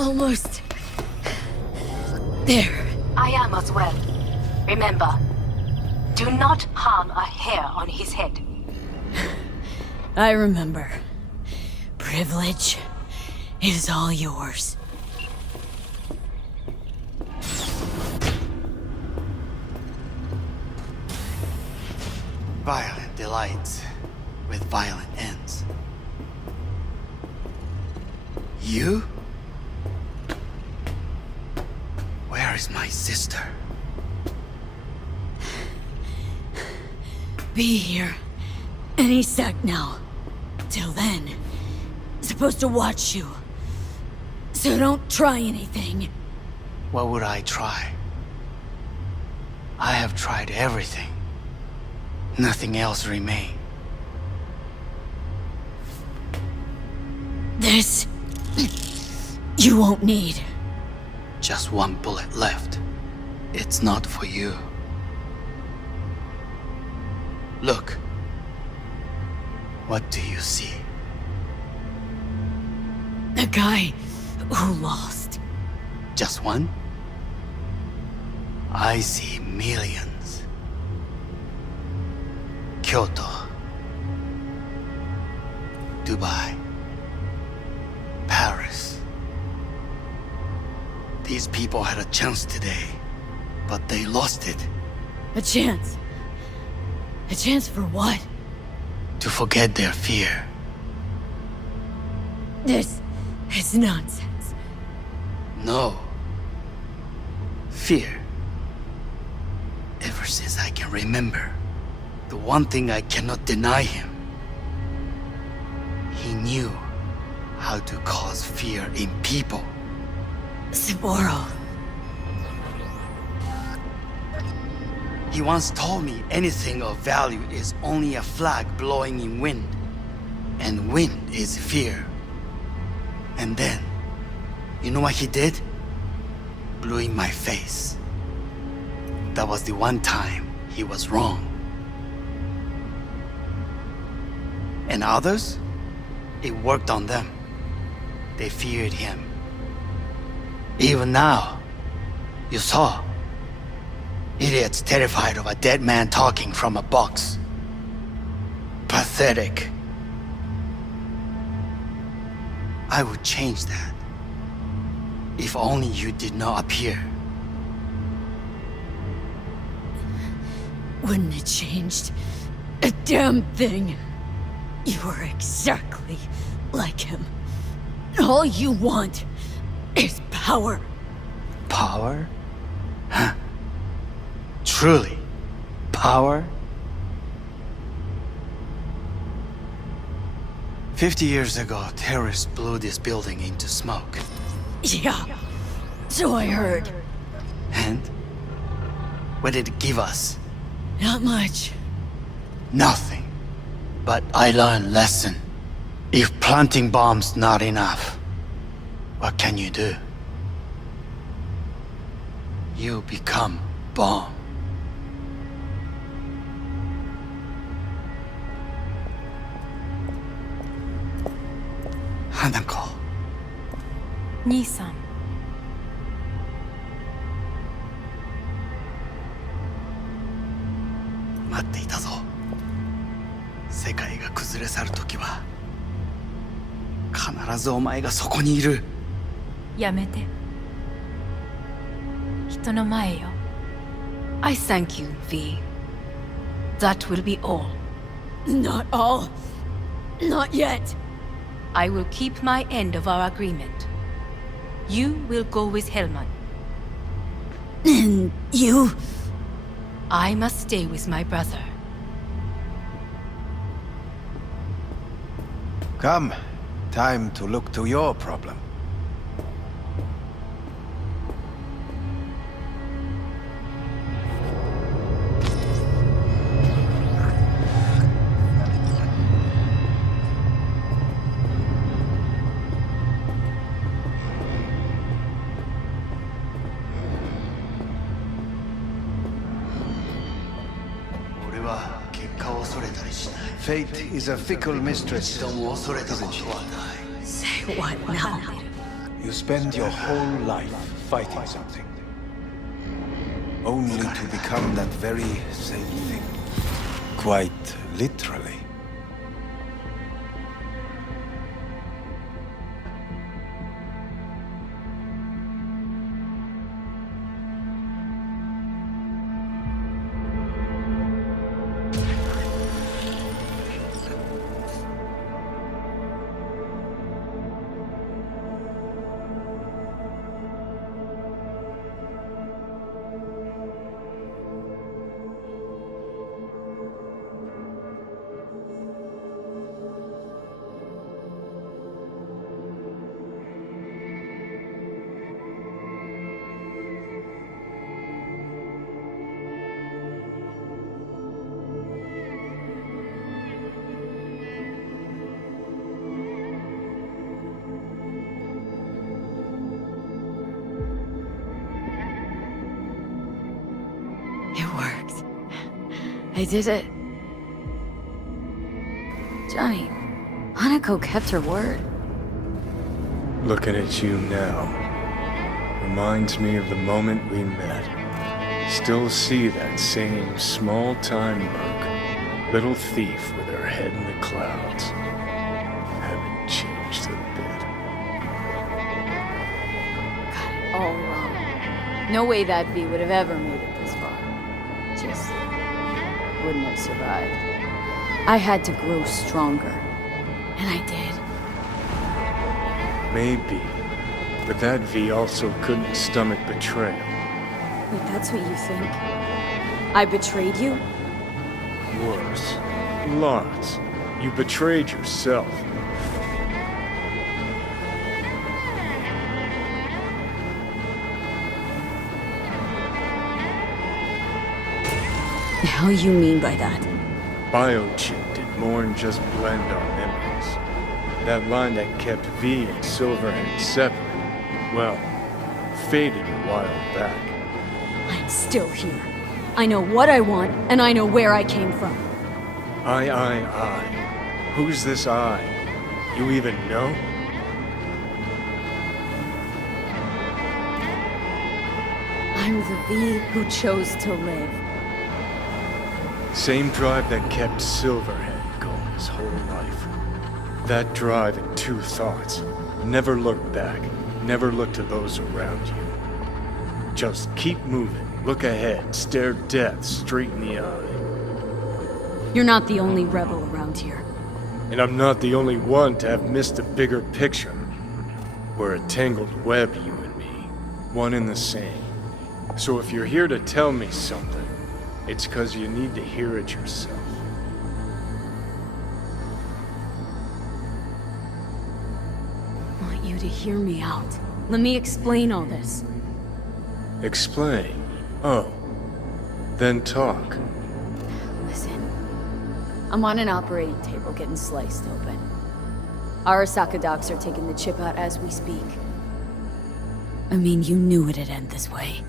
Almost. There. I am as well. Remember, do not harm a hair on his head. I remember. Privilege is all yours. Violent delights with violent ends. You? Where is my sister? Be here any sec now. Till then, supposed to watch you. So don't try anything. What would I try? I have tried everything. Nothing else remains. This... you won't need. Just one bullet left. It's not for you. Look. What do you see? A guy who lost. Just one? I see millions. Kyoto. Dubai. Paris. These people had a chance today, but they lost it. A chance? A chance for what? To forget their fear. This is nonsense. No. Fear. Ever since I can remember, the one thing I cannot deny him. He knew how to cause fear in people. Sapporo. He once told me anything of value is only a flag blowing in wind. And wind is fear. And then, you know what he did? Blew in my face. That was the one time he was wrong. And others? It worked on them. They feared him. Even now, you saw. Idiots terrified of a dead man talking from a box. Pathetic. I would change that. If only you did not appear. Wouldn't it changed a damn thing? You were exactly like him. All you want is power. Power? Huh. Truly, power? 50 years ago, terrorists blew this building into smoke. Yeah, so I heard. And? What did it give us? Not much. Nothing. But I learned lesson. If planting bombs not enough, what can you do? You become bomb. Hanako. 兄さん。待っていたぞ。世界が崩れ去る時は必ずお前がそこにいる。やめて。人の前よ。I thank you, V. That will be all. Not all. Not yet. I will keep my end of our agreement. You will go with Hellman. And you? I must stay with my brother. Come. Time to look to your problem. Fate is a fickle mistress. Say what now? You spend your whole life fighting something, only to become that very same thing. Quite literally. It worked. I did it. Johnny, Hanako kept her word. Looking at you now reminds me of the moment we met. Still see that same small-time merc, little thief with her head in the clouds. Haven't changed a bit. Got it all wrong. No way that V would have ever made it this far. Just wouldn't have survived. I had to grow stronger, and I did. Maybe, but that V also couldn't stomach betrayal. Wait, that's what you think? I betrayed you? Worse. Lots. You betrayed yourself. The hell you mean by that? Biochip did more than just blend our memories. That line that kept V and Silverhand separate, well, faded a while back. I'm still here. I know what I want, and I know where I came from. I. Who's this I? You even know? I'm the V who chose to live. Same drive that kept Silverhand going his whole life. That drive and two thoughts. Never look back. Never look to those around you. Just keep moving. Look ahead. Stare death straight in the eye. You're not the only rebel around here. And I'm not the only one to have missed a bigger picture. We're a tangled web, you and me. One and the same. So if you're here to tell me something, it's 'cause you need to hear it yourself. I want you to hear me out. Let me explain all this. Explain. Oh. Then talk. Listen. I'm on an operating table getting sliced open. Arasaka docs are taking the chip out as we speak. I mean, you knew it'd end this way.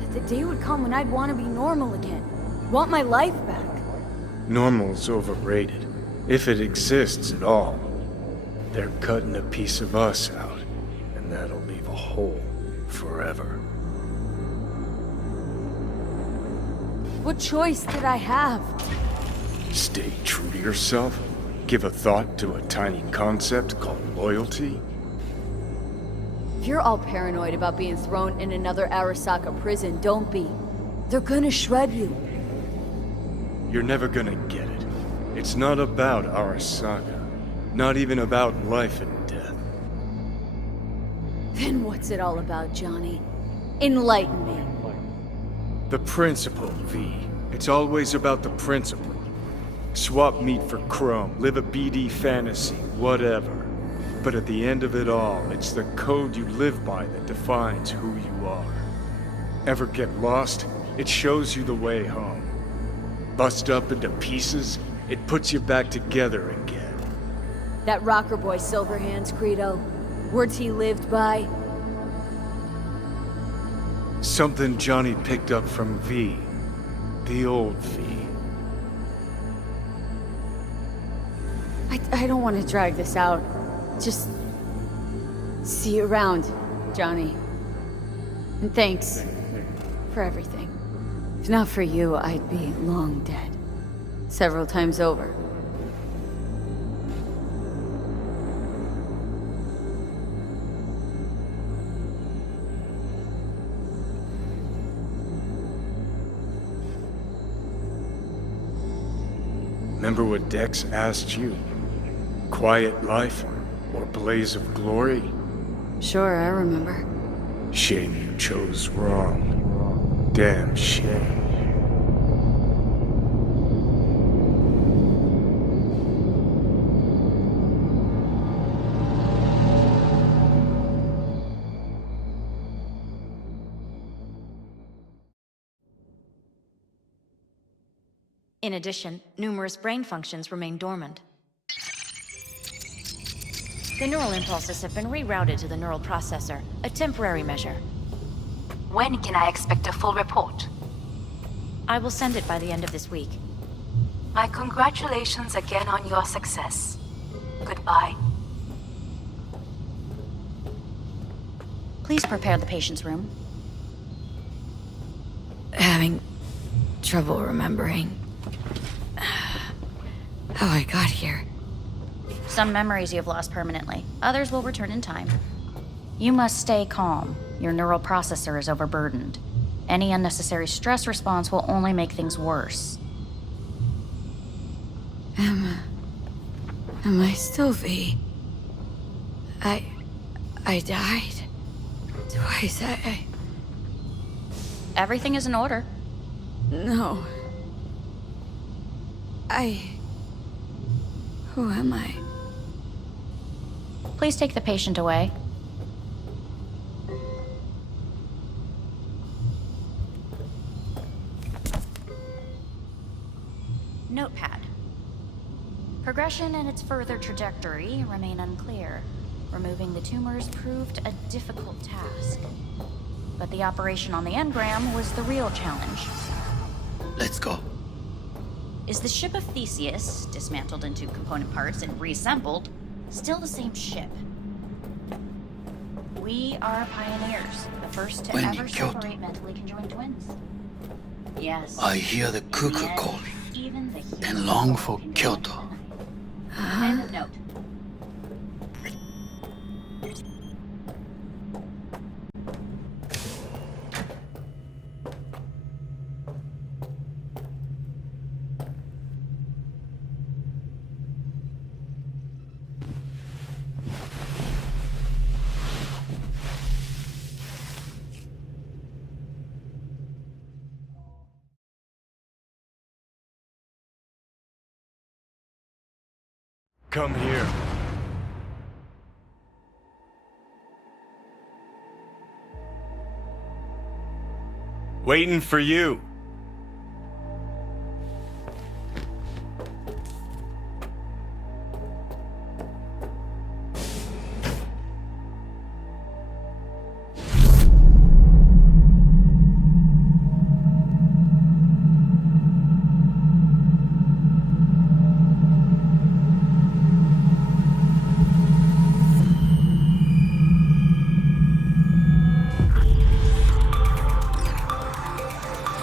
That the day would come when I'd want to be normal again. Want my life back. Normal's overrated. If it exists at all. They're cutting a piece of us out, and that'll leave a hole forever. What choice did I have? Stay true to yourself? Give a thought to a tiny concept called loyalty? If you're all paranoid about being thrown in another Arasaka prison, don't be. They're gonna shred you. You're never gonna get it. It's not about Arasaka. Not even about life and death. Then what's it all about, Johnny? Enlighten me. The principle, V. It's always about the principle. Swap meat for chrome, live a BD fantasy, whatever. But at the end of it all, it's the code you live by that defines who you are. Ever get lost? It shows you the way home. Bust up into pieces, it puts you back together again. That rocker boy Silverhand's credo. Words he lived by. Something Johnny picked up from V. The old V. I don't want to drag this out. Just See you around, Johnny. And thanks for everything. If not for you, I'd be long dead. Several times over. Remember what Dex asked you? Quiet life or blaze of glory? Sure, I remember. Shame you chose wrong. Damn shame. In addition, numerous brain functions remain dormant. The neural impulses have been rerouted to the neural processor, a temporary measure. When can I expect a full report? I will send it by the end of this week. My congratulations again on your success. Goodbye. Please prepare the patient's room. Having trouble remembering how I got here. Some memories you have lost permanently. Others will return in time. You must stay calm. Your neural processor is overburdened. Any unnecessary stress response will only make things worse. Am I still V? I died twice. Everything is in order. No. Who am I? Please take the patient away. Notepad. Progression and its further trajectory remain unclear. Removing the tumors proved a difficult task. But the operation on the engram was the real challenge. Let's go. Is the ship of Theseus, dismantled into component parts and reassembled, still the same ship? We are pioneers, the first to When ever you killed- separate mentally conjoined twins. Yes. I hear the cuckoo Yes, calling even the and human long soul for can Kyoto. End of note. Come here. Waiting for you.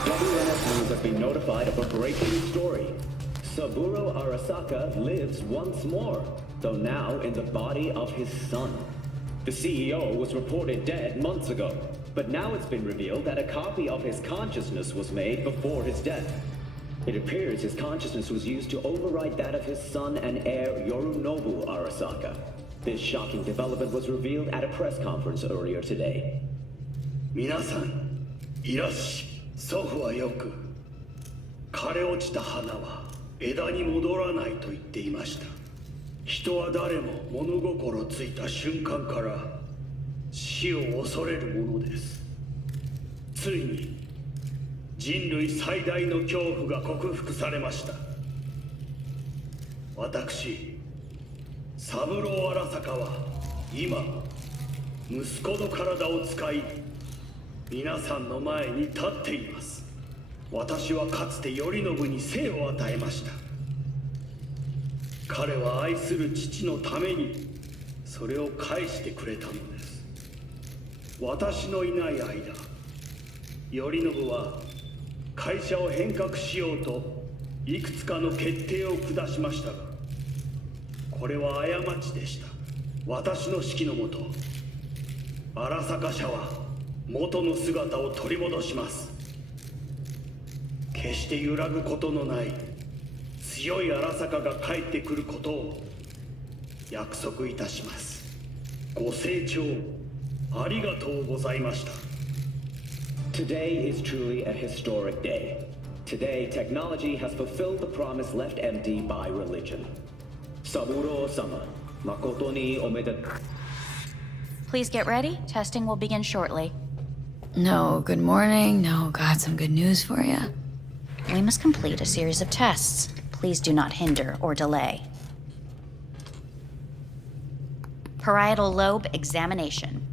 WNS have been notified of a breaking story. Saburo Arasaka lives once more, though now in the body of his son. The CEO was reported dead months ago, but now it's been revealed that a copy of his consciousness was made before his death. It appears his consciousness was used to override that of his son and heir Yorinobu Arasaka. This shocking development was revealed at a press conference earlier today. 皆さん、いらっしゃい。祖父はよく、枯れ落ちた花は枝に戻らないと言っていました。人は誰も物心ついた瞬間から死を恐れるものです。ついに人類最大の恐怖が克服されました。私、三郎荒坂は今、息子の体を使い、皆さんの前に立っています。私はかつて頼信に生を与えました。彼は愛する父のためにそれを返してくれたのです。私のいない間、頼信は会社を変革しようといくつかの決定を下しましたが、これは過ちでした。私の指揮のもと、荒坂社は元の姿を取り戻します。決して揺らぐことのない強い荒坂が帰ってくることを約束いたします。ご清聴ありがとうございました。 Today is truly a historic day. Today, technology has fulfilled the promise left empty by religion. Saburo-sama, makoto ni omedetou. Please get ready. Testing will begin shortly. No, good morning. No, got some good news for you. We must complete a series of tests. Please do not hinder or delay. Parietal lobe examination.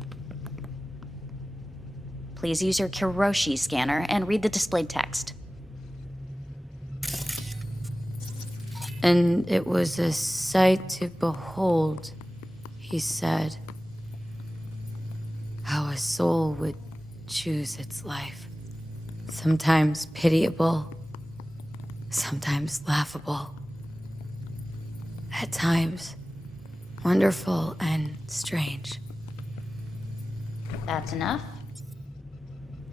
Please use your Kiroshi scanner and read the displayed text. And it was a sight to behold, he said, how a soul would choose its life. Sometimes pitiable, sometimes laughable. At times, wonderful and strange. That's enough.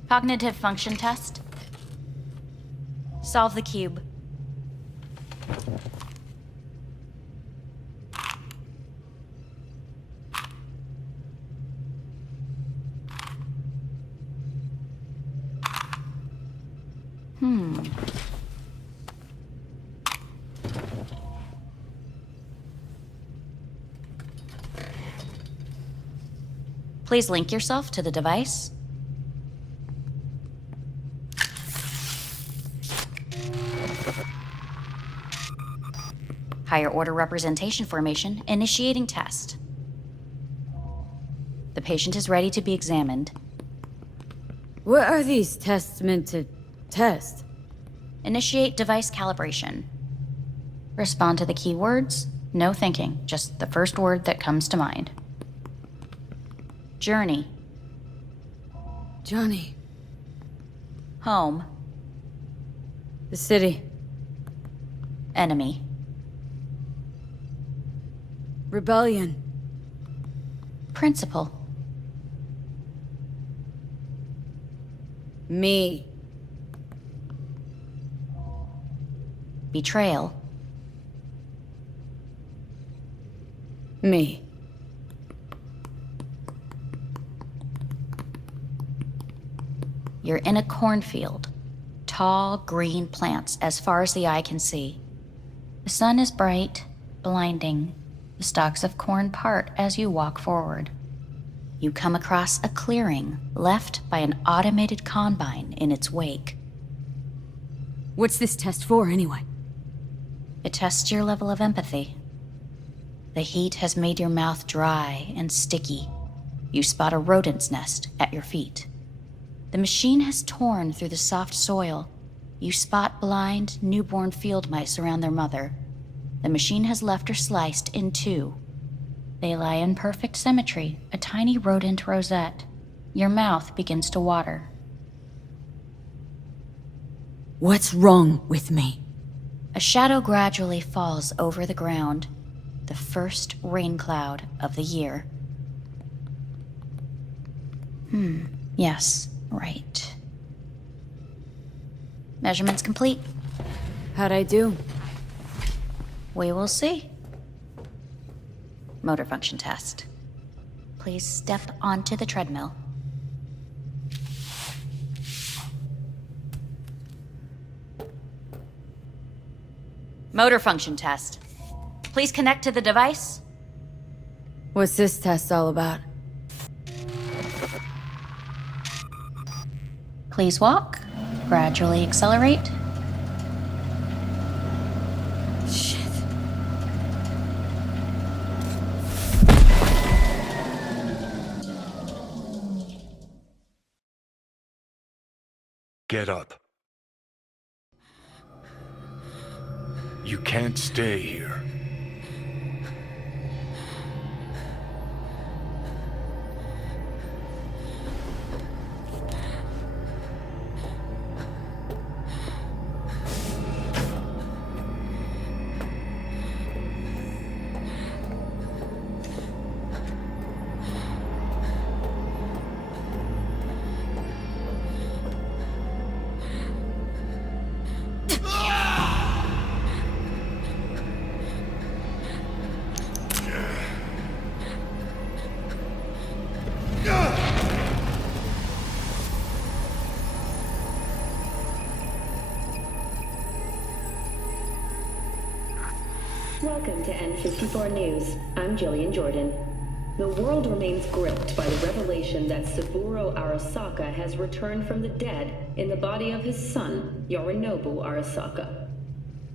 Cognitive function test. Solve the cube. Please link yourself to the device. Higher order representation formation, initiating test. The patient is ready to be examined. What are these tests meant to test? Initiate device calibration. Respond to the keywords. No thinking, just the first word that comes to mind. Journey. Johnny. Home. The city. Enemy. Rebellion. Principal. Me. Betrayal. Me. You're in a cornfield. Tall, green plants as far as the eye can see. The sun is bright, blinding. The stalks of corn part as you walk forward. You come across a clearing left by an automated combine in its wake. What's this test for, anyway? It tests your level of empathy. The heat has made your mouth dry and sticky. You spot a rodent's nest at your feet. The machine has torn through the soft soil. You spot blind, newborn field mice around their mother. The machine has left her sliced in two. They lie in perfect symmetry, a tiny rodent rosette. Your mouth begins to water. What's wrong with me? A shadow gradually falls over the ground. The first rain cloud of the year. Yes, right. Measurements complete. How'd I do? We will see. Motor function test. Please step onto the treadmill. Motor function test. Please connect to the device. What's this test all about? Please walk. Gradually accelerate. Shit. Get up. You can't stay here. Welcome to N54 News. I'm Jillian Jordan. The world remains gripped by the revelation that Saburo Arasaka has returned from the dead in the body of his son, Yorinobu Arasaka.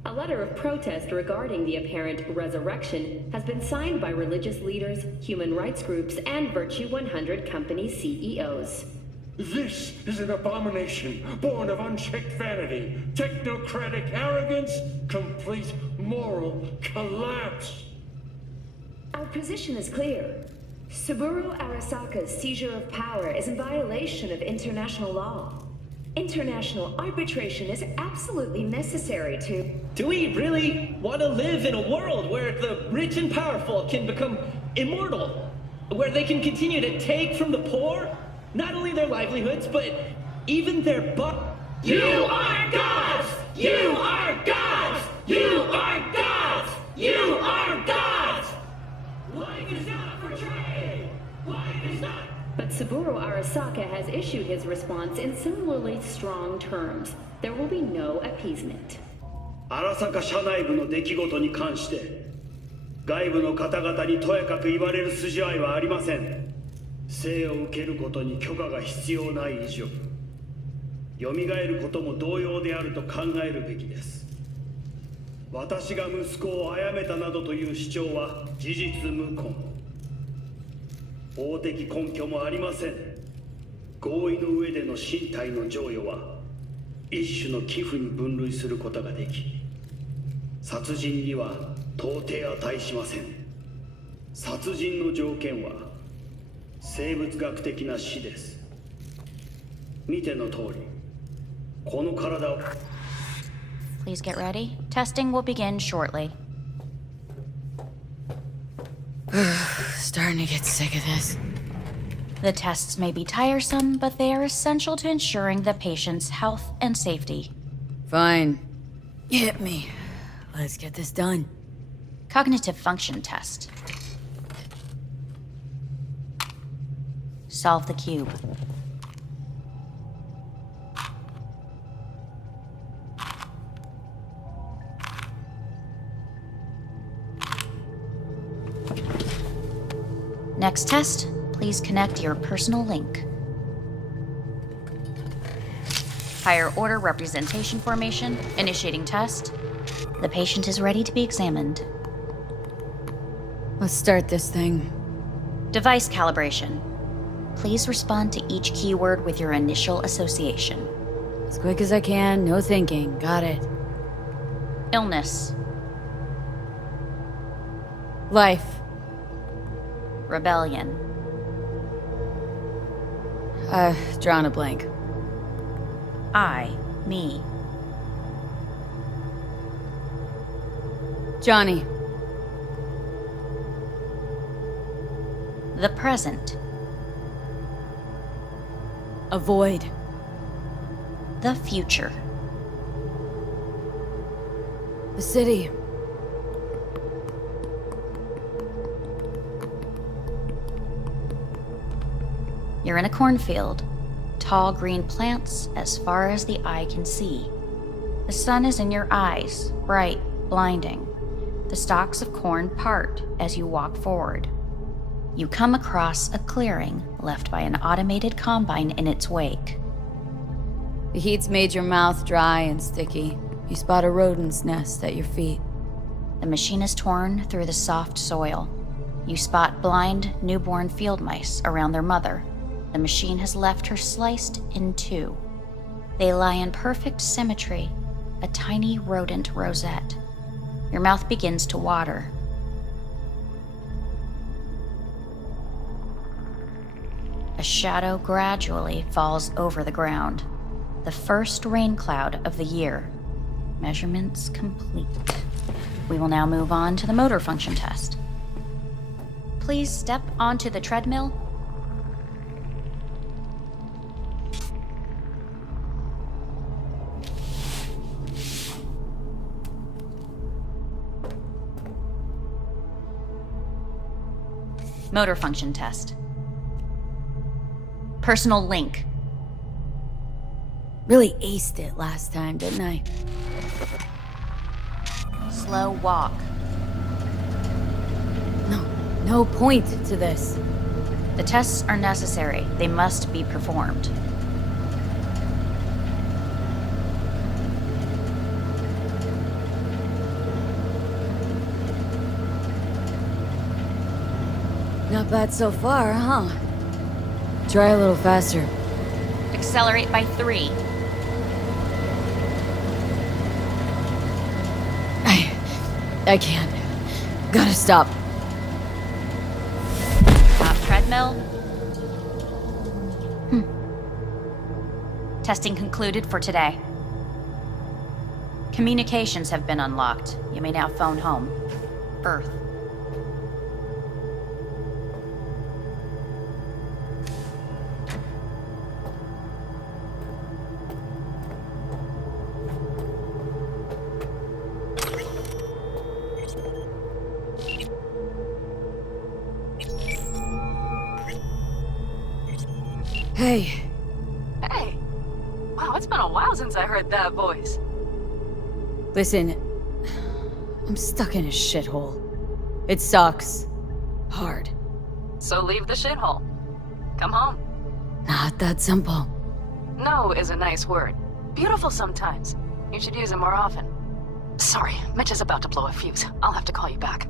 A letter of protest regarding the apparent resurrection has been signed by religious leaders, human rights groups, and Virtue 100 company CEOs. This is an abomination born of unchecked vanity, technocratic arrogance, complete moral collapse. Our position is clear. Saburo Arasaka's seizure of power is in violation of international law. International arbitration is absolutely necessary to... Do we really want to live in a world where the rich and powerful can become immortal? Where they can continue to take from the poor, not only their livelihoods, but even their You are gods! You are gods! You are gods! You are gods! Life is not for trade! Life is not... But Saburo Arasaka has issued his response in similarly strong terms. There will be no appeasement. 荒坂社内部の出来事に関して外部の方々にとやかく言われる筋合いはありません。生を受けることに許可が必要ない以上蘇ることも同様であると考えるべきです。私が息子を殺めたなどという主張は事実無根。法的根拠もありません。合意の上での身体の贈与は一種の寄付に分類することができ、殺人には到底値しません。殺人の条件は生物学的な死です。見ての通り、この体を Please get ready. Testing will begin shortly. Starting to get sick of this. The tests may be tiresome, but they are essential to ensuring the patient's health and safety. Fine. Hit me. Let's get this done. Cognitive function test. Solve the cube. Next test, please connect your personal link. Higher order representation formation, initiating test. The patient is ready to be examined. Let's start this thing. Device calibration. Please respond to each keyword with your initial association. As quick as I can, no thinking. Got it. Illness. Life. Rebellion. Drawn a blank. Me. Johnny. The present. Avoid. The future. The city. You're in a cornfield. Tall green plants as far as the eye can see. The sun is in your eyes, bright, blinding. The stalks of corn part as you walk forward. You come across a clearing left by an automated combine in its wake. The heat's made your mouth dry and sticky. You spot a rodent's nest at your feet. The machine is torn through the soft soil. You spot blind, newborn field mice around their mother. The machine has left her sliced in two. They lie in perfect symmetry, a tiny rodent rosette. Your mouth begins to water. A shadow gradually falls over the ground. The first rain cloud of the year. Measurements complete. We will now move on to the motor function test. Please step onto the treadmill. Motor function test. Personal link. Really aced it last time, didn't I? Slow walk. no point to this. The tests are necessary. They must be performed. Not bad so far, huh? Try a little faster. Accelerate by 3. I can't. Gotta stop. Top treadmill. Testing concluded for today. Communications have been unlocked. You may now phone home. Earth. Hey. Hey. Wow, it's been a while since I heard that voice. Listen, I'm stuck in a shithole. It sucks. Hard. So leave the shithole. Come home. Not that simple. No is a nice word. Beautiful sometimes. You should use it more often. Sorry, Mitch is about to blow a fuse. I'll have to call you back.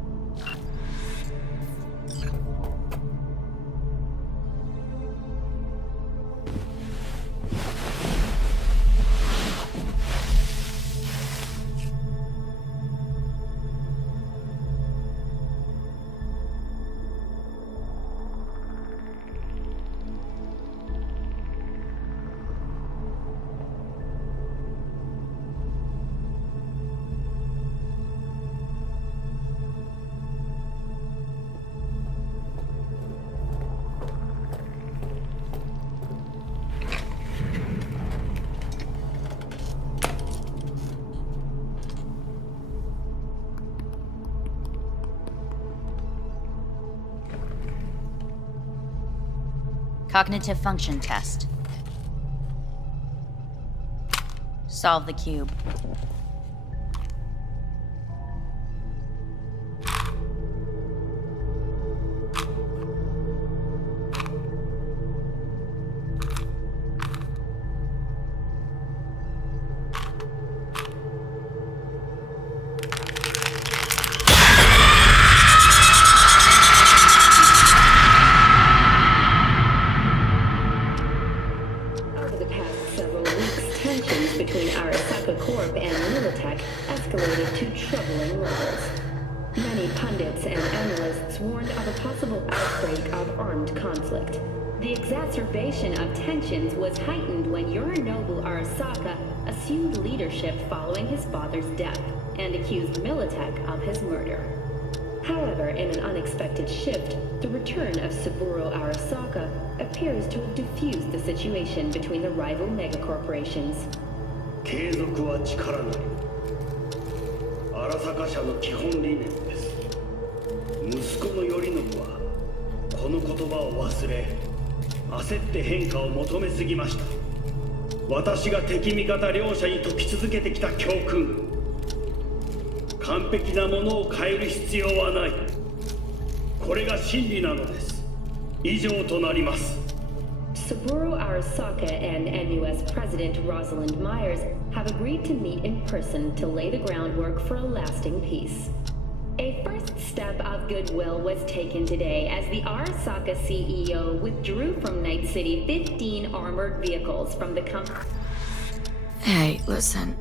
Cognitive function test. Solve the cube. Over the past several weeks, tensions between Arasaka Corp and Militech escalated to troubling levels. Many pundits and analysts warned of a possible outbreak of armed conflict. The exacerbation of tensions was heightened when Yorinobu Arasaka assumed leadership following his father's death and accused Militech of his murder. However, in an unexpected shift, the return of Saburo Arasaka appears to have diffused the situation between the rival megacorporations. 継続は力なり。荒坂社の基本理念です。息子の頼信はこの言葉を忘れ、焦って変化を求めすぎました。私が敵味方両者に説き続けてきた教訓。完璧なものを変える必要はない。これが真理なのです。以上となります。 Saburo Arasaka and NUS President Rosalind Myers have agreed to meet in person to lay the groundwork for a lasting peace. A first step of goodwill was taken today as the Arasaka CEO withdrew from Night City 15 armored vehicles from the company. Hey, listen.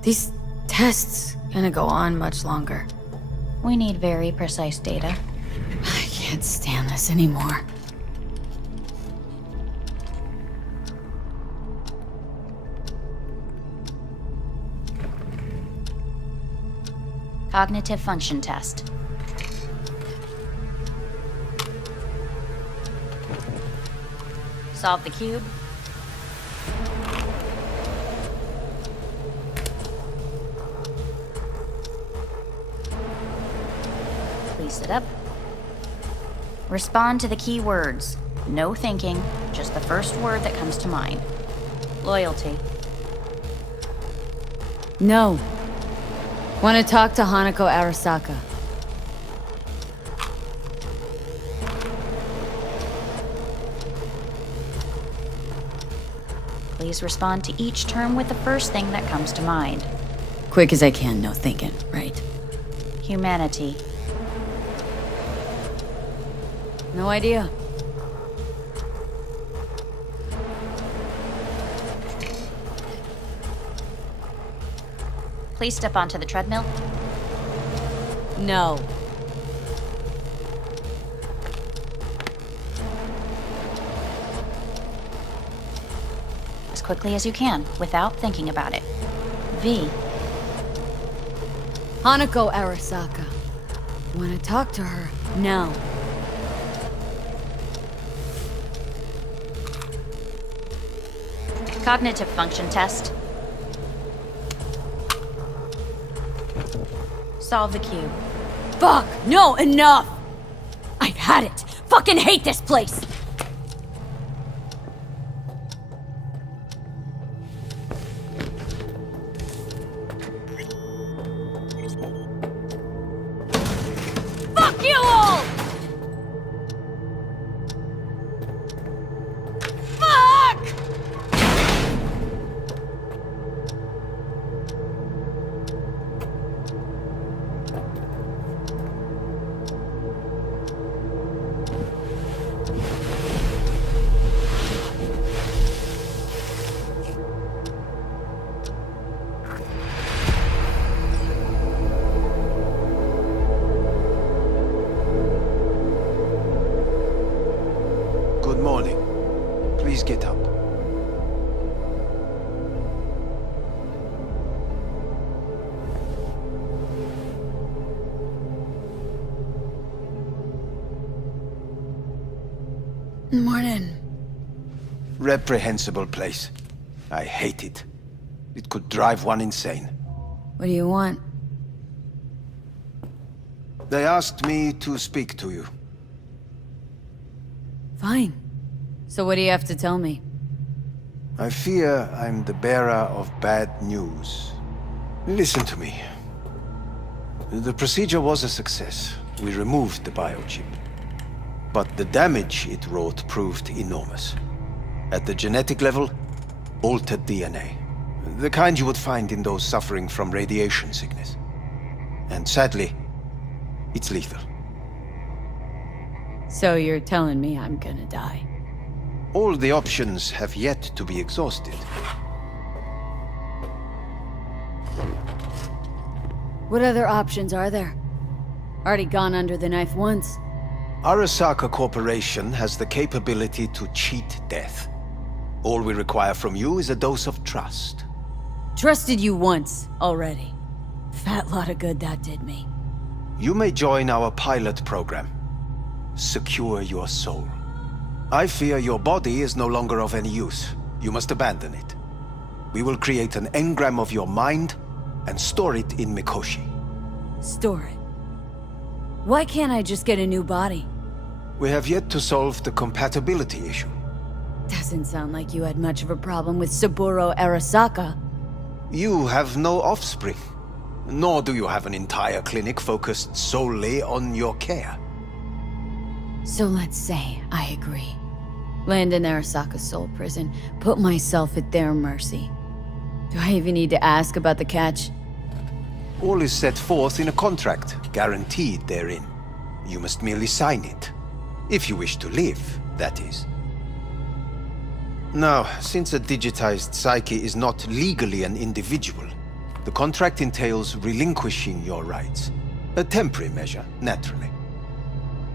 These tests gonna go on much longer. We need very precise data. I can't stand this anymore. Cognitive function test. Solve the cube. Please sit up. Respond to the key words. No thinking, just the first word that comes to mind. Loyalty. No. Want to talk to Hanako Arasaka. Please respond to each term with the first thing that comes to mind. Quick as I can, no thinking, right? Humanity. No idea. Please step onto the treadmill. No. As quickly as you can, without thinking about it. V. Hanako Arasaka. Want to talk to her now. Cognitive function test. Solve the cube. Fuck! No, enough! I've had it! Fucking hate this place! Fuck you all! Fuck! Good morning. Please get up. Morning. Reprehensible place. I hate it. It could drive one insane. What do you want? They asked me to speak to you. Fine. So what do you have to tell me? I fear I'm the bearer of bad news. Listen to me. The procedure was a success. We removed the biochip. But the damage it wrought proved enormous. At the genetic level, altered DNA. The kind you would find in those suffering from radiation sickness. And sadly, it's lethal. So you're telling me I'm gonna die? All the options have yet to be exhausted. What other options are there? Already gone under the knife once. Arasaka Corporation has the capability to cheat death. All we require from you is a dose of trust. Trusted you once, already. Fat lot of good that did me. You may join our pilot program. Secure your soul. I fear your body is no longer of any use. You must abandon it. We will create an engram of your mind and store it in Mikoshi. Store it? Why can't I just get a new body? We have yet to solve the compatibility issue. Doesn't sound like you had much of a problem with Saburo Arasaka. You have no offspring. Nor do you have an entire clinic focused solely on your care. So let's say I agree. Land in Arasaka's soul prison, put myself at their mercy. Do I even need to ask about the catch? All is set forth in a contract, guaranteed therein. You must merely sign it. If you wish to live, that is. Now, since a digitized psyche is not legally an individual, the contract entails relinquishing your rights. A temporary measure, naturally.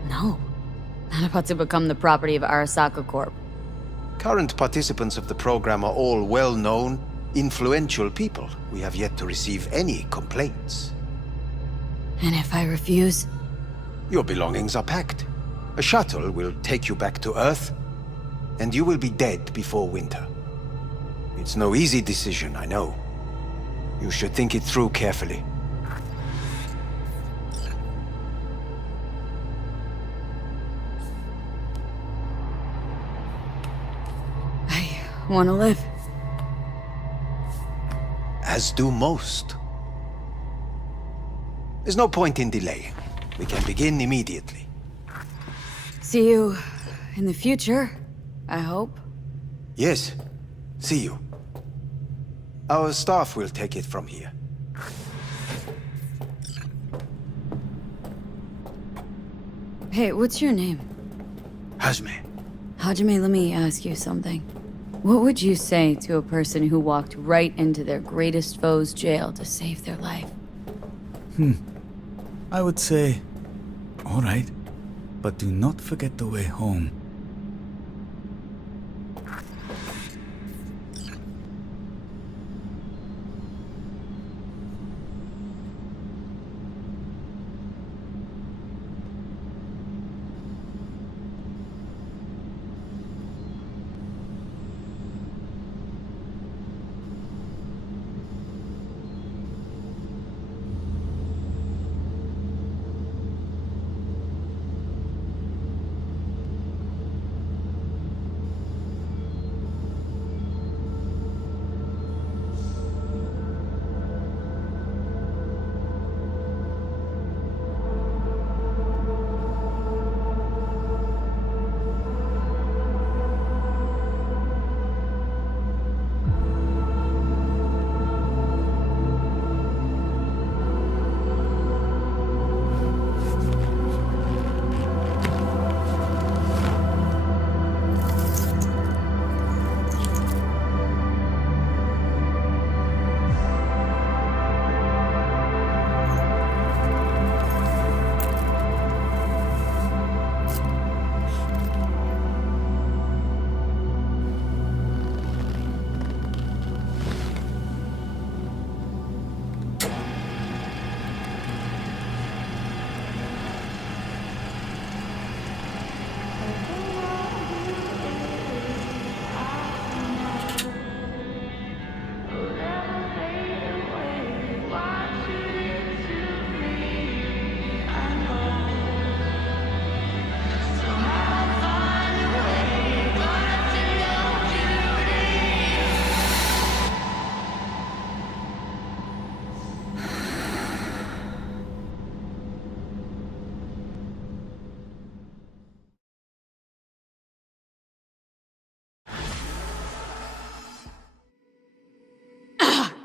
No. Not about to become the property of Arasaka Corp. Current participants of the program are all well-known, influential people. We have yet to receive any complaints. And if I refuse? Your belongings are packed. A shuttle will take you back to Earth, and you will be dead before winter. It's no easy decision, I know. You should think it through carefully. I want to live. As do most. There's no point in delaying. We can begin immediately. See you in the future, I hope. Yes. See you. Our staff will take it from here. Hey, what's your name? Hajime. Hajime, let me ask you something. What would you say to a person who walked right into their greatest foe's jail to save their life? I would say, all right, but do not forget the way home.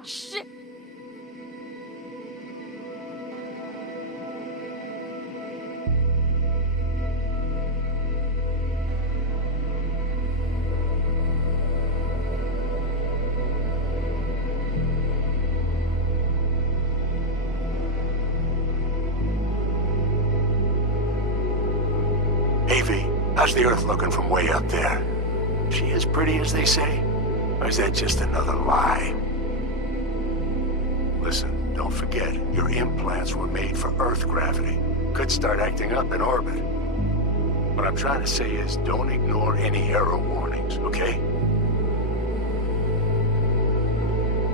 Shit! Hey, V, how's the Earth looking from way up there? She as pretty as they say? Or is that just another lie? Listen, don't forget, your implants were made for Earth gravity. Could start acting up in orbit. What I'm trying to say is, don't ignore any error warnings, okay?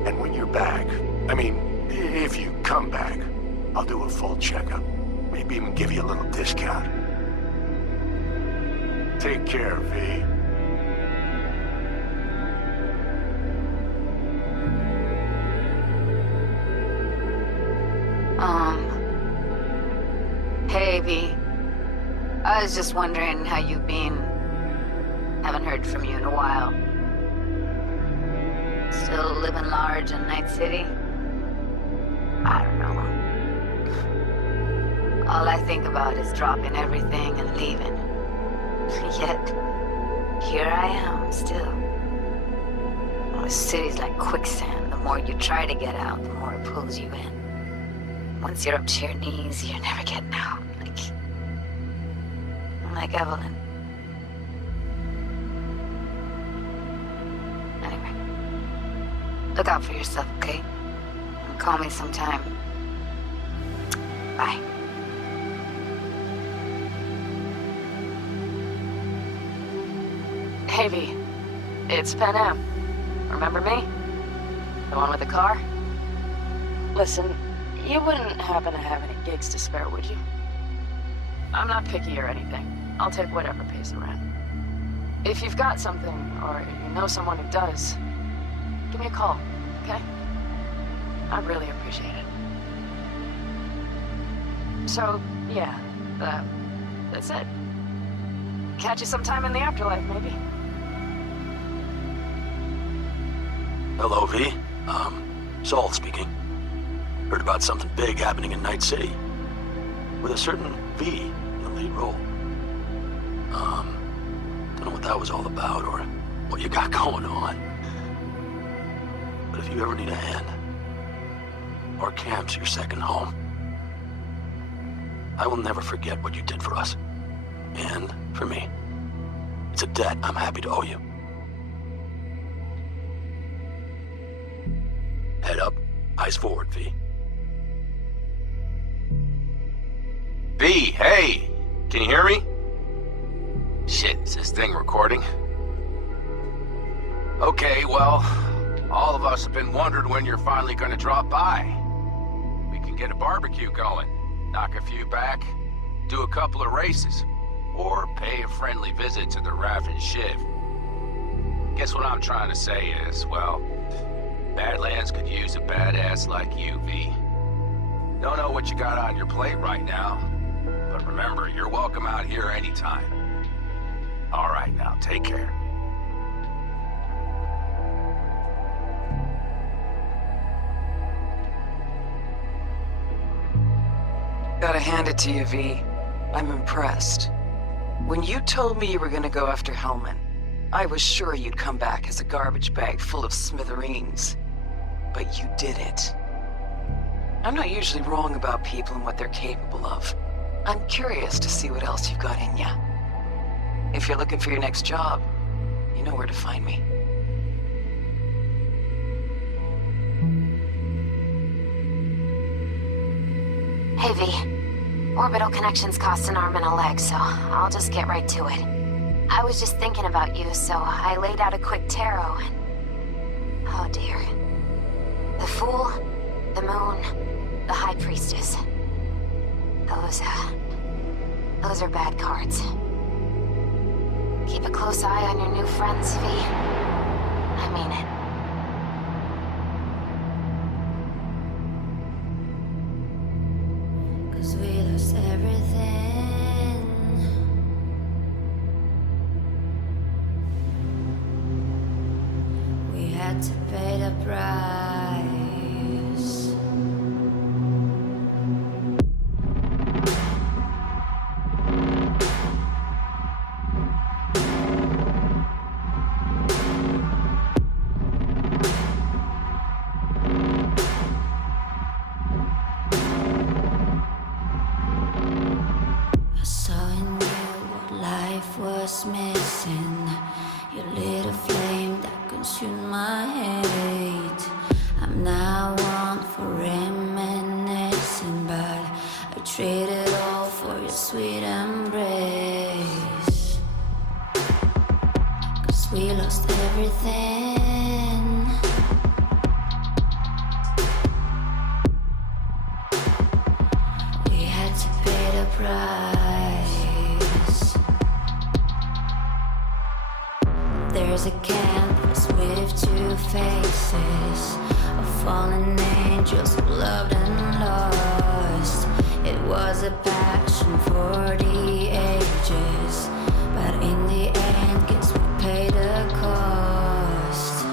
And when you're back, I mean, if you come back, I'll do a full checkup. Maybe even give you a little discount. Take care, V. Hey, V. I was just wondering how you've been. Haven't heard from you in a while. Still living large in Night City? I don't know. All I think about is dropping everything and leaving. Yet, here I am, still. The city's like quicksand. The more you try to get out, the more it pulls you in. Once you're up to your knees, you're never getting out. Like Evelyn. Anyway. Look out for yourself, okay? And call me sometime. Bye. Hey, V. It's Pan Am. Remember me? The one with the car? Listen, you wouldn't happen to have any gigs to spare, would you? I'm not picky or anything. I'll take whatever pays around. If you've got something, or you know someone who does, give me a call, okay? I'd really appreciate it. So, yeah, that's it. Catch you sometime in the afterlife, maybe. Hello, V. Saul speaking. Heard about something big happening in Night City. With a certain V in the lead role. Don't know what that was all about or what you got going on. But if you ever need a hand, our camp's your second home. I will never forget what you did for us. And for me. It's a debt I'm happy to owe you. Head up, eyes forward, V. V, hey! Can you hear me? Shit, is this thing recording? Okay, well, all of us have been wondering when you're finally gonna drop by. We can get a barbecue going, knock a few back, do a couple of races, or pay a friendly visit to the Raff and Shiv. Guess what I'm trying to say is, well, Badlands could use a badass like you, V. Don't know what you got on your plate right now, but remember, you're welcome out here anytime. All right, now, take care. Gotta hand it to you, V. I'm impressed. When you told me you were gonna go after Hellman, I was sure you'd come back as a garbage bag full of smithereens. But you did it. I'm not usually wrong about people and what they're capable of. I'm curious to see what else you've got in ya. If you're looking for your next job, you know where to find me. Hey, V. Orbital connections cost an arm and a leg, so I'll just get right to it. I was just thinking about you, so I laid out a quick tarot and... oh dear. The Fool, the Moon, the High Priestess. Those are bad cards. Keep a close eye on your new friends, V. I mean it. We lost everything. We had to pay the price. Was missing you lit a flame that consumed my hate. I'm now one for reminiscing, but I traded all for your sweet embrace. 'Cause we lost everything. We had to pay the price. There's a canvas with two faces of fallen angels who loved and lost. It was a passion for the ages, but in the end, guess we paid the cost.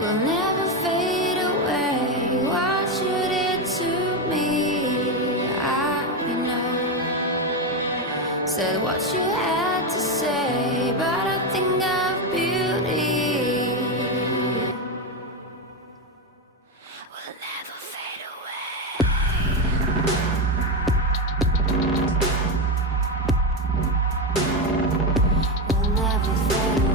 Will never fade away. What you did to me, I know. Said what you had to say, but I think of beauty. Will never fade away. Will never fade away.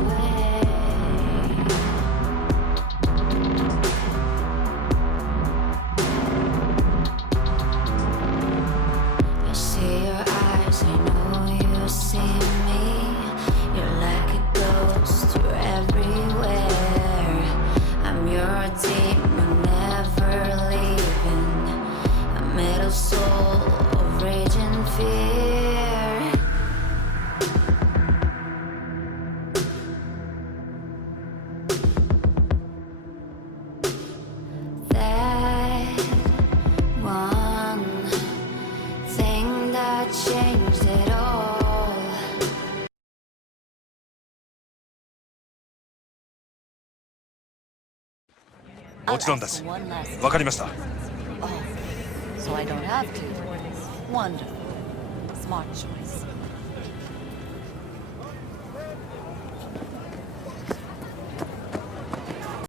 See me, you're like a ghost, you're everywhere. I'm your demon, never leaving. A metal soul of of rage and fear. That one thing that changed it all. もちろんです。わかりました。So I don't have to. Wonderful. Smart choice.